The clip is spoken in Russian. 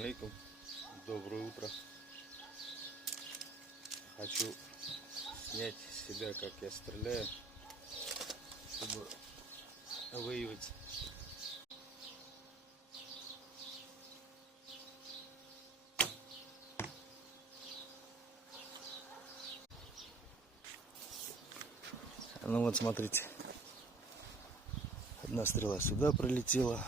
алейкум. Доброе утро. Хочу снять себя, как я стреляю, чтобы выявить. Ну вот смотрите, одна стрела сюда пролетела,